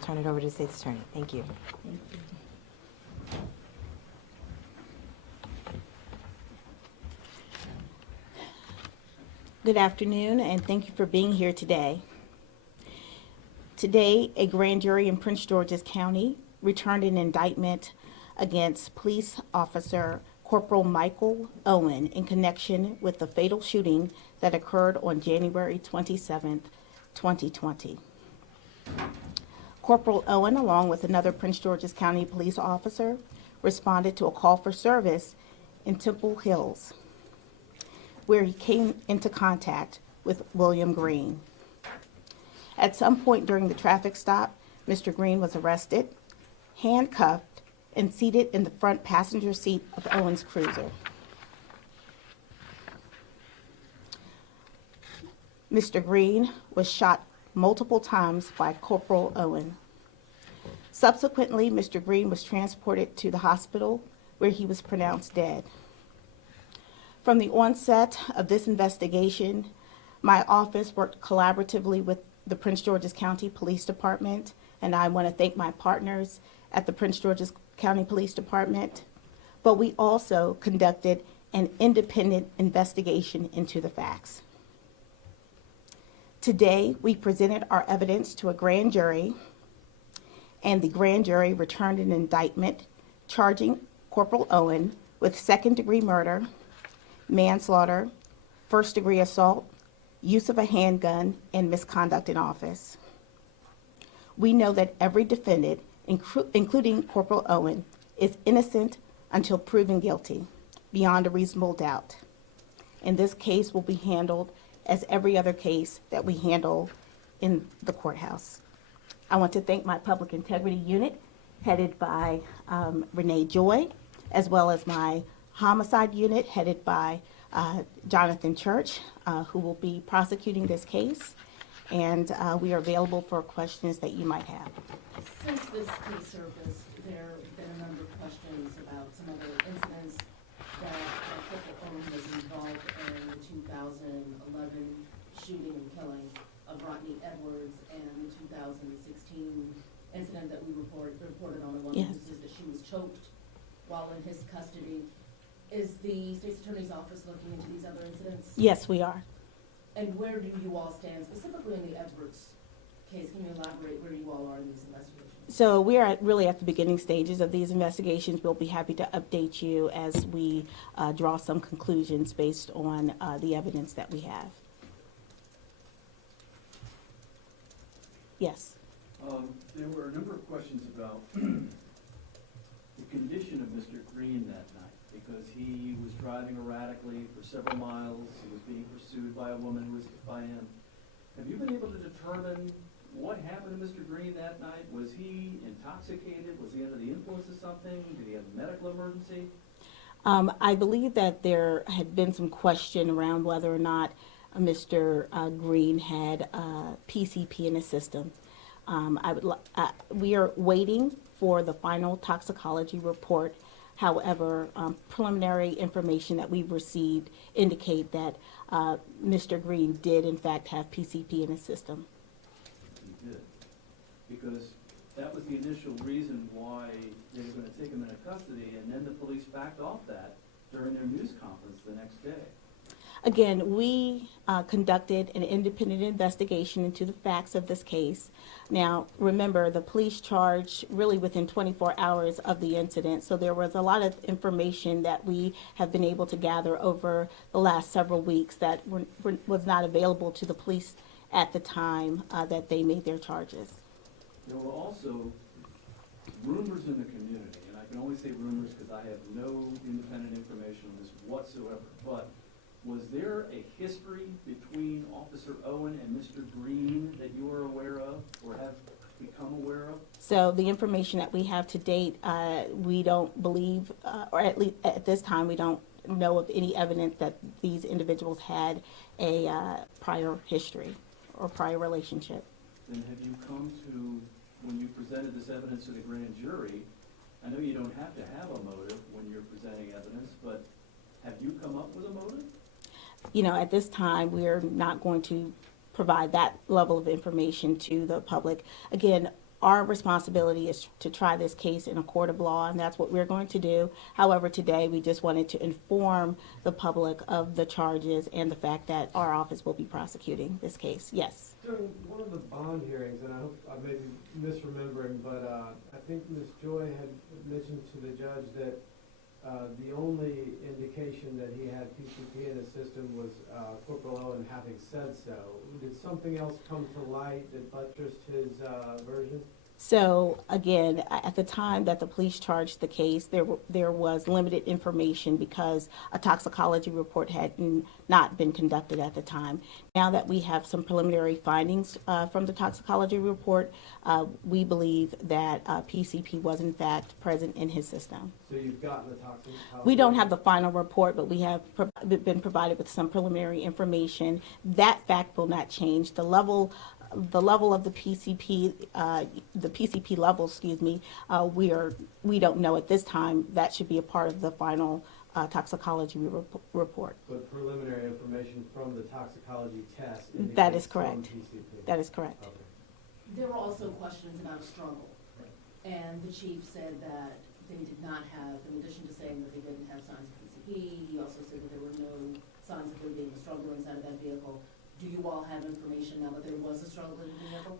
turn it over to the state's attorney. Thank you. Good afternoon, and thank you for being here today. Today, a grand jury in Prince George's County returned an indictment against police officer Corporal Michael Owen in connection with the fatal shooting that occurred on January 27th, 2020. Corporal Owen, along with another Prince George's County police officer, responded to a call for service in Temple Hills, where he came into contact with William Green. At some point during the traffic stop, Mr. Green was arrested, handcuffed, and seated in the front passenger seat of Owen's cruiser. Mr. Green was shot multiple times by Corporal Owen. Subsequently, Mr. Green was transported to the hospital where he was pronounced dead. From the onset of this investigation, my office worked collaboratively with the Prince George's County Police Department, and I want to thank my partners at the Prince George's County Police Department. But we also conducted an independent investigation into the facts. Today, we presented our evidence to a grand jury, and the grand jury returned an indictment charging Corporal Owen with second-degree murder, manslaughter, first-degree assault, use of a handgun, and misconduct in office. We know that every defendant, including Corporal Owen, is innocent until proven guilty, beyond a reasonable doubt. And this case will be handled as every other case that we handle in the courthouse. I want to thank my Public Integrity Unit, headed by Renee Joy, as well as my Homicide Unit, headed by Jonathan Church, who will be prosecuting this case, and we are available for questions that you might have. Since this case surfaced, there have been a number of questions about some other incidents that Corporal Owen was involved in the 2011 shooting and killing of Rodney Edwards, and the 2016 incident that we reported on the one Yes. instance that she was choked while in his custody. Is the state's attorney's office looking into these other incidents? Yes, we are. And where do you all stand, specifically in the Edwards case? Can you elaborate where you all are in these investigations? So we are really at the beginning stages of these investigations. We'll be happy to update you as we draw some conclusions based on the evidence that we have. Yes. There were a number of questions about the condition of Mr. Green that night, because he was driving erratically for several miles. He was being pursued by a woman who was hit by him. Have you been able to determine what happened to Mr. Green that night? Was he intoxicated? Was he under the influence of something? Did he have a medical emergency? I believe that there had been some question around whether or not Mr. Green had PCP in his system. We are waiting for the final toxicology report. However, preliminary information that we've received indicate that Mr. Green did in fact have PCP in his system. He did. Because that was the initial reason why they were going to take him into custody, and then the police backed off that during their news conference the next day. Again, we conducted an independent investigation into the facts of this case. Now, remember, the police charged really within 24 hours of the incident, so there was a lot of information that we have been able to gather over the last several weeks that was not available to the police at the time that they made their charges. There were also rumors in the community, and I can only say rumors because I have no independent information on this whatsoever, but was there a history between Officer Owen and Mr. Green that you are aware of or have become aware of? So the information that we have to date, we don't believe, or at least at this time, we don't know of any evidence that these individuals had a prior history or prior relationship. Then have you come to, when you presented this evidence to the grand jury, I know you don't have to have a motive when you're presenting evidence, but have you come up with a motive? You know, at this time, we're not going to provide that level of information to the public. Again, our responsibility is to try this case in a court of law, and that's what we're going to do. However, today, we just wanted to inform the public of the charges and the fact that our office will be prosecuting this case. Yes. During one of the bond hearings, and I hope I may be misremembering, but I think Ms. Joy had mentioned to the judge that the only indication that he had PCP in his system was Corporal Owen having said so. Did something else come to light that buttressed his version? So again, at the time that the police charged the case, there was limited information because a toxicology report had not been conducted at the time. Now that we have some preliminary findings from the toxicology report, we believe that PCP was in fact present in his system. So you've gotten the toxicology? We don't have the final report, but we have been provided with some preliminary information. That fact will not change. The level of the PCP, the PCP level, we don't know at this time. That should be a part of the final toxicology report. But preliminary information from the toxicology test That is indicates some correct. PCP? That is correct. Okay. There were also questions about a struggle, and the chief said that they did not have, in addition to saying that they didn't have signs of PCP, he also said that there were no signs of there being a struggle inside of that vehicle. Do you all have information now that there was a struggle in the vehicle?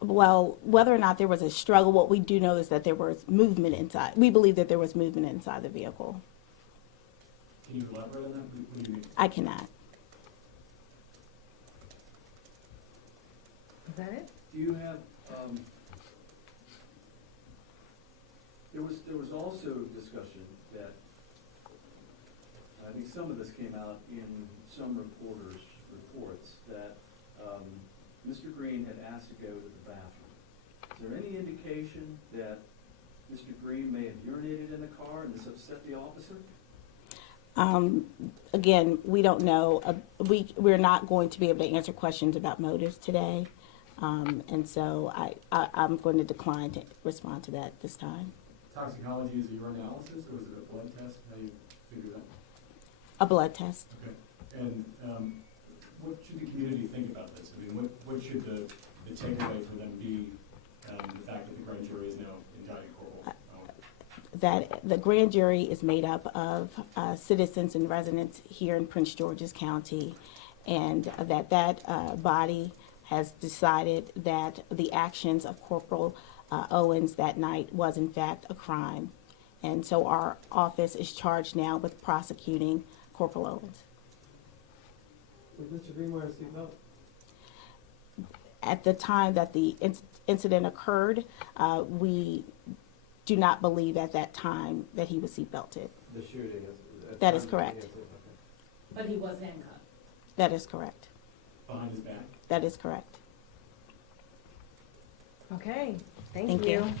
Well, whether or not there was a struggle, what we do know is that there was movement inside. We believe that there was movement inside the vehicle. Can you elaborate on that? What do you mean? I cannot. Is that it? Do you have, there was also discussion that, I think some of this came out in some reporters' reports, that Mr. Green had asked to go to the bathroom. Is there any indication that Mr. Green may have urinated in the car and this upset the officer? Again, we don't know. We're not going to be able to answer questions about motives today. And so I'm going to decline to respond to that this time. Toxicology is a urinalysis, or is it a blood test? How do you figure that? A blood test. Okay. And what should the community think about this? I mean, what should the takeaway for them be, the fact that the grand jury is now indicting Corporal Owen? That the grand jury is made up of citizens and residents here in Prince George's County, and that body has decided that the actions of Corporal Owens that night was in fact a crime. And so our office is charged now with prosecuting Corporal Owens. Was Mr. Green wearing a seatbelt? At the time that the incident occurred, we do not believe at that time that he was seatbelted. The shooting is. That is correct. But he was handcuffed. That is correct. Behind his back? That is correct. Okay, Thank thank you. you.